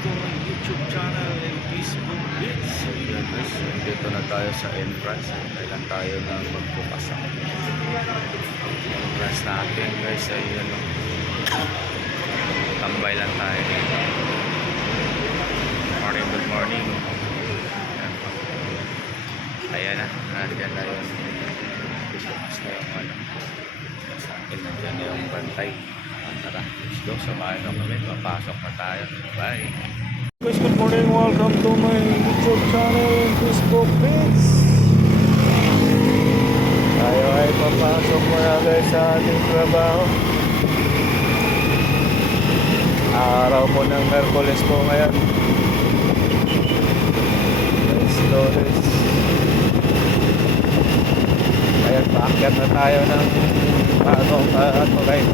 to my YouTube channel and Facebook Bits. So yun guys, dito na tayo sa entrance. Kailan tayo na magbukas ang entrance natin guys. Ayun, tambay lang tayo. Good morning. Ayan na, nandiyan na yung bukas na yung ano. Sa akin nandiyan na yung bantay. Tara, let's go. Samahan na kami. Papasok na tayo. Bye. Guys, good morning. Welcome to my YouTube channel and Facebook page. Tayo ay papasok muna guys sa ating trabaho. Araw po ng Merkulis po ngayon. Let's go guys. Ayan, paakyat na tayo ng bagong guys.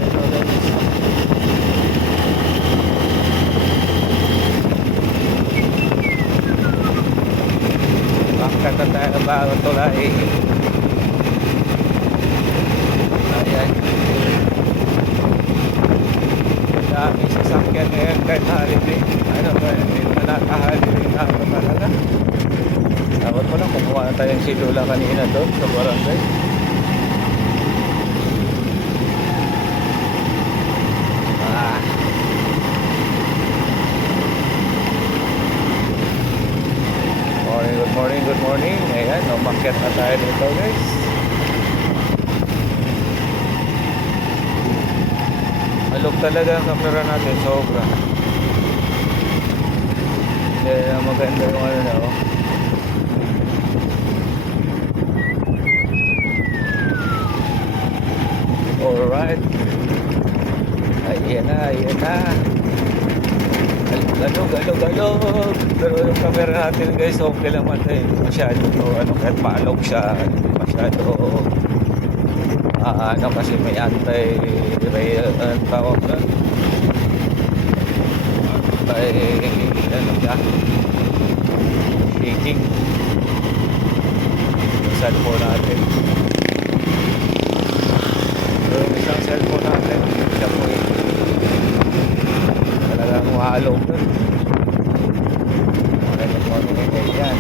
Paakyat na tayo ng bagong tulay. Ayan. Daming sasakyan ngayon kahit holiday. Ano ba, hindi na nakaholiday na ako talaga. Dapat mo lang, kumuha na tayong silula kanina doon sa barangay. Good morning. Ayan, umakyat na tayo dito guys. Alok talaga ang camera natin, sobra. Hindi na maganda yung ano na oh. Alright. Ayan na, ayan na. Galog. Pero yung camera natin guys, okay lang matay. Masyado to, ano, kahit maalog siya, masyado ano kasi may anti-rail tawag na. Ano siya? Shaking. Yung cellphone natin. Yung isang cellphone natin, siya po talagang maalog na. Ayan.